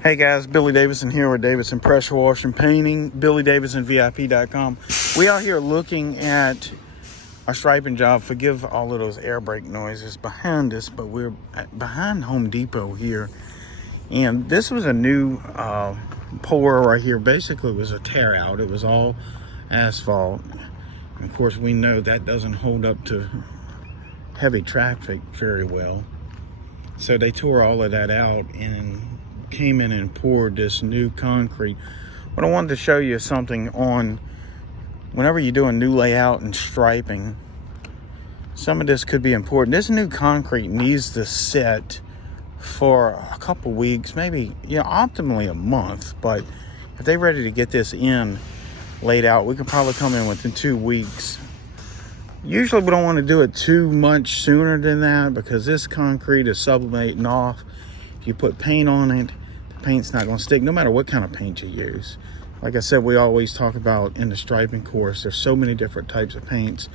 Hey guys, Billy Davison here with Davison Pressure Washing Painting, BillyDavisonVIP.com. We are here looking at our striping job. Forgive all of those air brake noises behind us, but we're behind Home Depot here. And this was a new pour right here. Basically, it was a tear out. It was all asphalt. And of course, we know that doesn't hold up to heavy traffic very well. So they tore all of that out and came in and poured this new concrete. But I wanted to show you something on whenever you're doing new layout and striping, some of this could be important. This new concrete needs to set for a couple weeks, maybe, optimally a month. But if they're ready to get this in laid out, we could probably come in within 2 weeks. Usually we don't want to do it too much sooner than that because this concrete is sublimating off. If you put paint on it, the paint's not going to stick no matter what kind of paint you use. Like I said, we always talk about in the striping course, there's so many different types of paints.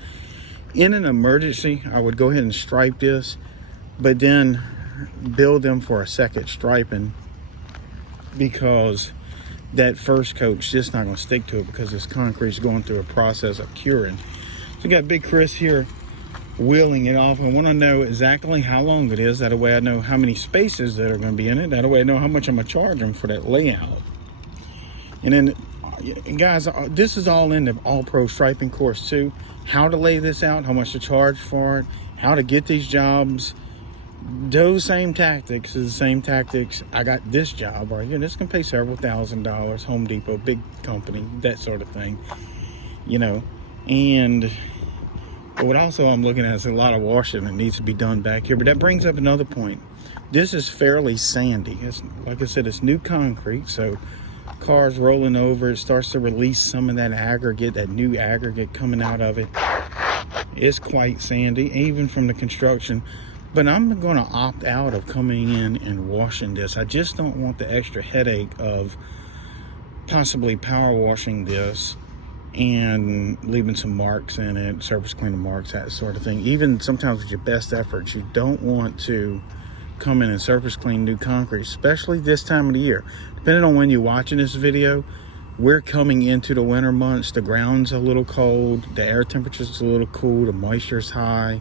In an emergency, I would go ahead and stripe this, but then build them for a second striping because that first coat's just not going to stick to it because this concrete's going through a process of curing. So we got Big Chris here wheeling it off. I want to know exactly how long it is. That way I know how many spaces that are going to be in it. That way I know how much I'm going to charge them for that layout. And then, guys, this is all in the All Pro striping course too. How to lay this out, how much to charge for it, how to get these jobs. Those same tactics is the same tactics. I got this job right here. This can pay several $1,000s. Home Depot, big company, that sort of thing. And what also I'm looking at is a lot of washing that needs to be done back here. But that brings up another point. This is fairly sandy. Like I said, it's new concrete, so cars rolling over, it starts to release some of that aggregate, that new aggregate coming out of it. It's quite sandy, even from the construction. But I'm going to opt out of coming in and washing this. I just don't want the extra headache of possibly power washing this and leaving some marks in it, surface cleaner marks, that sort of thing. Even sometimes with your best efforts, you don't want to come in and surface clean new concrete, especially this time of the year. Depending on when you're watching this video, we're coming into the winter months. The ground's a little cold, the air temperature's a little cool, the moisture's high.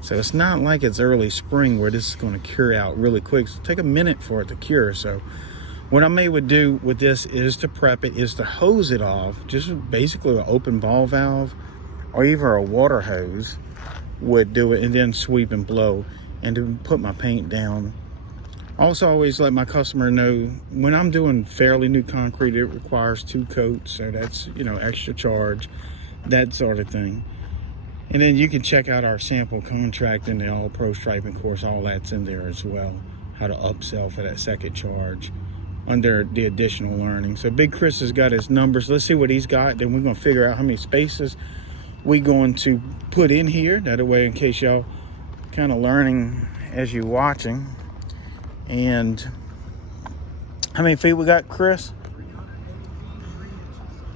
So it's not like it's early spring where this is going to cure out really quick. So take a minute for it to cure. So what I would do with this is to prep it, is to hose it off, just basically an open ball valve or even a water hose would do it, and then sweep and blow and to put my paint down. Also always let my customer know when I'm doing fairly new concrete, it requires 2 coats, so that's, extra charge, that sort of thing. And then you can check out our sample contract in the All Pro striping course. All that's in there as well, how to upsell for that second charge under the additional learning. So Big Chris has got his numbers. Let's see what he's got. Then we're going to figure out how many spaces we're going to put in here. That way, in case y'all kind of learning as you're watching. And how many feet we got, Chris?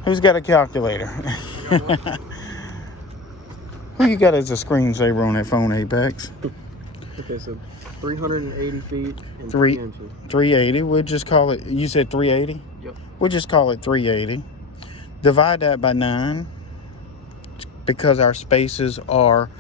Who's got a calculator? Who you got as a screensaver on that phone, Apex? Okay, so 380 feet and 3 inches. 380. We'll just call it, you said 380? Yep. We'll just call it 380. Divide that by 9 because our spaces are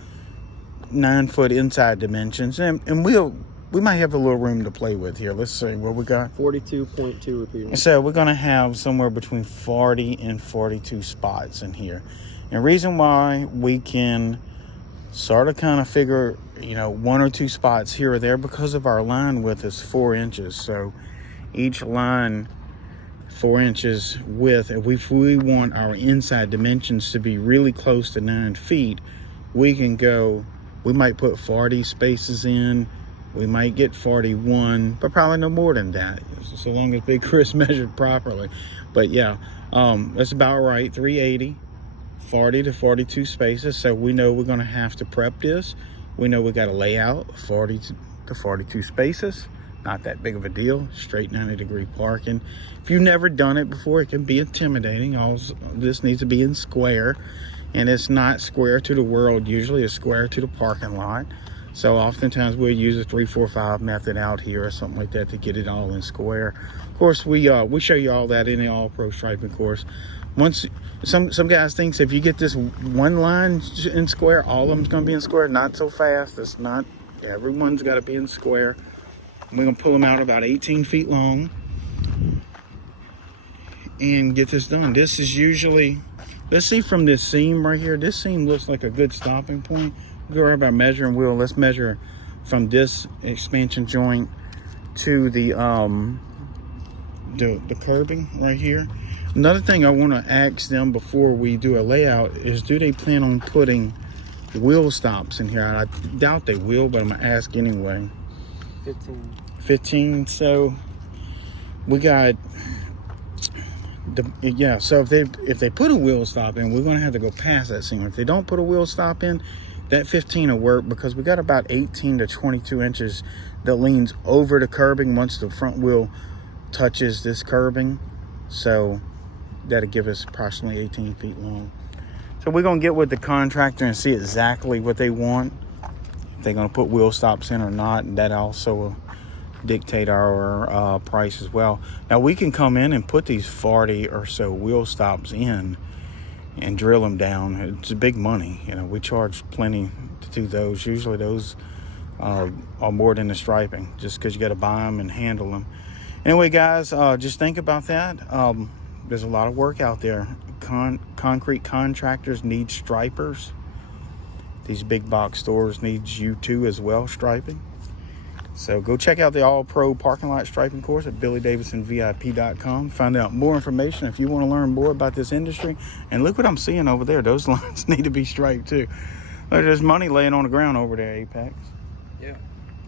9-foot inside dimensions. And we might have a little room to play with here. Let's see what we got. 42.2 repeaters. So we're going to have somewhere between 40 and 42 spots in here. And the reason why we can sort of kind of figure, 1 or 2 spots here or there, because of our line width is 4 inches. So each line 4 inches width. If we want our inside dimensions to be really close to 9 feet, we might put 40 spaces in. We might get 41, but probably no more than that, so long as Big Chris measured properly. But yeah, that's about right. 380. 40 to 42 spaces, so we know we're going to have to prep this. We know we got to lay out 40 to 42 spaces. Not that big of a deal. Straight 90-degree parking. If you've never done it before, it can be intimidating. All this needs to be in square, and it's not square to the world. Usually it's square to the parking lot. So oftentimes we'll use a 3-4-5 method out here or something like that to get it all in square. Of course, we show you all that in the All Pro striping course. Once some guys thinks if you get this one line in square, all of them's gonna be in square. Not so fast. It's not. Everyone's got to be in square. We're gonna pull them out about 18 feet long and get this done. This is usually, let's see from this seam right here. This seam looks like a good stopping point. Go right by measuring wheel. Let's measure from this expansion joint to the curbing right here. Another thing I want to ask them before we do a layout is, do they plan on putting wheel stops in here? I doubt they will, but I'm gonna ask anyway. 15. So we got so if they put a wheel stop in, we're gonna have to go past that seam. If they don't put a wheel stop in, that 15 will work, because we got about 18 to 22 inches that leans over the curbing once the front wheel touches this curbing. So that'll give us approximately 18 feet long. So we're gonna get with the contractor and see exactly what they want, if they're gonna put wheel stops in or not, and that also will dictate our price as well. Now we can come in and put these 40 or so wheel stops in and drill them down. It's big money, you know. We charge plenty to do those. Usually those are more than the striping, just because you got to buy them and handle them. Anyway, guys, just think about that. There's a lot of work out there. Concrete contractors need stripers. These big box stores needs you too as well, striping. So go check out the All Pro parking lot striping course at BillyDavidsonVIP.com. Find out more information if you want to learn more about this industry. And look what I'm seeing over there. Those lines need to be striped too. There's money laying on the ground over there, Apex. Yeah.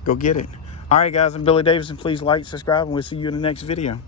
Go get it. All right, guys, I'm Billy Davidson. Please like, subscribe, and we'll see you in the next video.